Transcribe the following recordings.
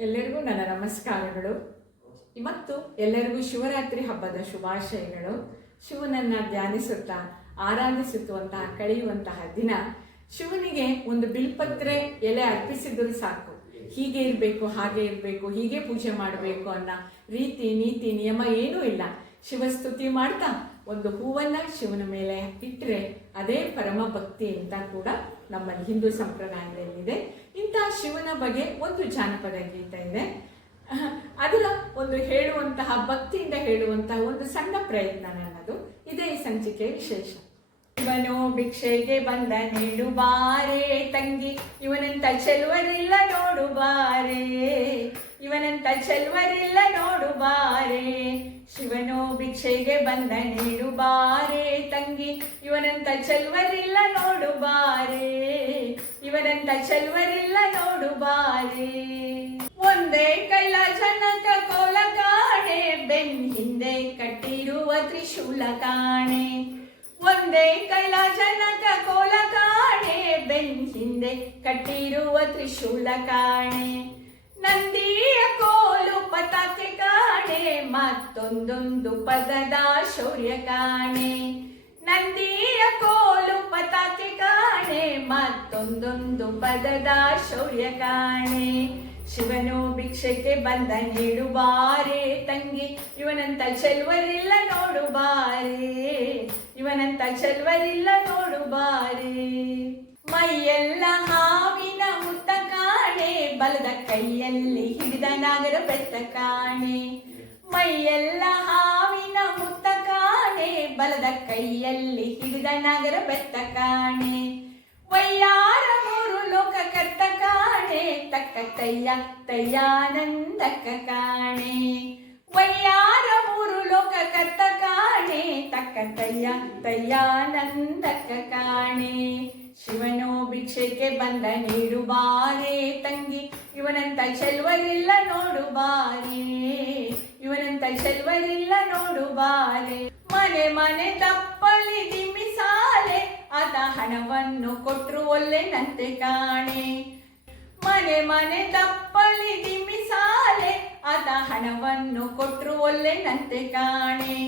ಎಲ್ಲರಿಗೂ ನನ್ನ ನಮಸ್ಕಾರಗಳು. ಮತ್ತು ಎಲ್ಲರಿಗೂ ಶಿವರಾತ್ರಿ ಹಬ್ಬದ ಶುಭಾಶಯಗಳು. ಶಿವನನ್ನು ಧ್ಯಾನಿಸುತ್ತಾ ಆರಾಧಿಸುವಂತಹ ಕಳೆಯುವಂತಹ ದಿನ. ಶಿವನಿಗೆ ಒಂದು ಬಿಲ್ಪತ್ರೆ ಎಲೆ ಅರ್ಪಿಸಿದರೂ ಸಾಕು. ಹೀಗೆ ಇರಬೇಕು, ಹಾಗೆ ಇರಬೇಕು, ಹೀಗೆ ಪೂಜೆ ಮಾಡಬೇಕು ಅನ್ನೋ ರೀತಿ ನೀತಿ ನಿಯಮ ಏನೂ ಇಲ್ಲ. ಶಿವಸ್ತುತಿ ಮಾಡ್ತಾ ಒಂದು ಹೂವನ್ನು ಶಿವನ ಮೇಲೆ ಇಟ್ಟರೆ ಅದೇ ಪರಮ ಭಕ್ತಿ ಅಂತ ಕೂಡ ನಮ್ಮ ಹಿಂದೂ ಸಂಪ್ರದಾಯದಲ್ಲಿದೆ. ಇಂತಹ ಶಿವನ ಬಗ್ಗೆ ಒಂದು ಜಾನಪದ ಗೀತೆ ಇದೆ. ಅದರ ಒಂದು ಹೇಳುವಂತಹ ಭಕ್ತಿಯಿಂದ ಹೇಳುವಂತಹ ಒಂದು ಸಣ್ಣ ಪ್ರಯತ್ನ ನನ್ನದು. ಇದೇ ಈ ಸಂಚಿಕೆ ವಿಶೇಷ. ಇವನು ಭಿಕ್ಷೆಗೆ ಬಂದ ನೀಡು ಬಾರೆ ತಂಗಿ, ಇವನಂತ ಚೆಲುವರಿಲ್ಲ ನೋಡು ಬಾರೆ, ಇವನಂತ ಚೆಲುವರಿಲ್ಲ ನೋಡು ಬಾರೆ. ಶಿವನು ಭಿಕ್ಷೆಗೆ ಬಂದ ನೀಡು ಬಾರೆ ತಂಗಿ, ಇವನಂತ ಚೆಲುವರಿಲ್ಲ ನೋಡು ಬಾರೆ, ಇವನಂತ ಚೆಲುವರಿಲ್ಲ ನೋಡು ಬಾರೆ. ಒಂದೇ ಕೈಲಾಸನಕ ಕೋಲ ಕಾಣೆ, ಬೆನ್ ಹಿಂದೆ ಕಟ್ಟಿರುವ ತ್ರಿಶೂಲ ಕಾಣೆ. ಒಂದೇ ಕೈಲಾಸನಕ ಕೋಲ ಕಾಣೆ, ಬೆನ್ ಹಿಂದೆ ಕಟ್ಟಿರುವ ತ್ರಿಶೂಲ ಕಾಣೆ. ನಂದಿಯ ಕೋಲು ಪತಾಕೆ ಕಾಣೆ, ಮತ್ತೊಂದೊಂದು ಪದದ ಶೌರ್ಯ ಕಾಣೆ. ನಂದಿಯ ಕೋಲು ಪತಾಕೆ ಕಾಣೆ, ಮತ್ತೊಂದೊಂದು ಪದದ ಶೌರ್ಯ ಕಾಣೆ. ಶಿವನು ಭಿಕ್ಷೆಗೆ ಬಂದ ನೀಡು ಬಾರೆ ತಂಗಿ, ಇವನಂತ ಚೆಲುವರಿಲ್ಲ ನೋಡು ಬಾರೆ, ಇವನಂತ ಚೆಲುವರಿಲ್ಲ ನೋಡು ಬಾರೆ. ಮೈಯೆಲ್ಲ ಹಾವಿನ ಮುತ್ತ ಕಾಣೆ, ಬಲದ ಕೈಯಲ್ಲಿ ಹಿಡಿದ ನಾಗರ ಬೆತ್ತ ಕಾಣೆ. ಮೈಯೆಲ್ಲ ಹಾವಿನ ಮುತ್ತ ಕಾಣೆ, ಬಲದ ಕೈಯಲ್ಲಿ ಹಿಡಿದ ನಾಗರ ಬೆತ್ತ ಕಾಣೆ. ವಯ್ಯಾರ ಮೂರು ಲೋಕ ಕರ್ತ ಕಾಣೆ, ತಕ್ಕ ತಯ್ಯ ತಯ್ಯಾನಂದಕ್ಕ ಕಾಣೆ. ವಯ್ಯಾರ ಮೂರು ಲೋಕ ಕರ್ತ ಕಾಣೆ, ತಕ್ಕ ತಯ್ಯ ತಯ್ಯಾನಂದಕ್ಕ ಕಾಣೆ. ಶಿವನು ಭಿಕ್ಷೆಗೆ ಬಂದ ನೀಡು ಬಾರೆ ತಂಗಿ, ಇವನಂತ ಚೆಲುವರಿಲ್ಲ ನೋಡು ಬಾರೆ, ಇವನಂತ ಚೆಲುವರಿಲ್ಲ ನೋಡು ಬಾರೆ. ಮನೆ ಮನೆ ತಪ್ಪಲಿ ದಿಮ್ಮಿಸಾಲೆ, ಆತ ಹಣವನ್ನು ಕೊಟ್ರು ಒಲ್ಲೆನಂತೆ ಕಾಣೆ. ಮನೆ ಮನೆ ತಪ್ಪಲಿ ದಿಮ್ಮಿಸಾಲೆ, ಆತ ಹಣವನ್ನು ಕೊಟ್ರು ಒಲ್ಲೆನಂತೆ ಕಾಣೆ.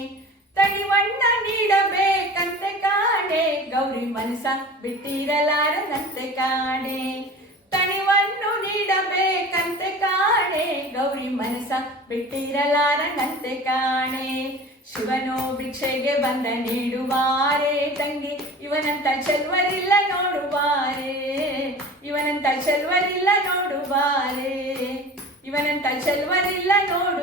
ತಣಿವಣ್ಣ ನೀಡಬೇಕಂತೆ ಕಾಣೆ, ಗೌರಿ ಮನಸ ಬಿಟ್ಟಿರಲಾರದಂತೆ ಕಾಣೆ. ತಣಿವನ್ನು ನೀಡಬೇಕಂತೆ ಕಾಣೆ, ಗೌರಿ ಮನಸ ಬಿಟ್ಟಿರಲಾರದಂತೆ ಕಾಣೆ. ಶಿವನು ಭಿಕ್ಷೆಗೆ ಬಂದ ನೀಡು ಬಾರೆ ತಂಗಿ, ಇವನಂತ ಚೆಲುವರಿಲ್ಲ ನೋಡು ಬಾರೆ, ಇವನಂತ ಚೆಲುವರಿಲ್ಲ ನೋಡು ಬಾರೆ, ಇವನಂತ ಚೆಲುವರಿಲ್ಲ ನೋಡು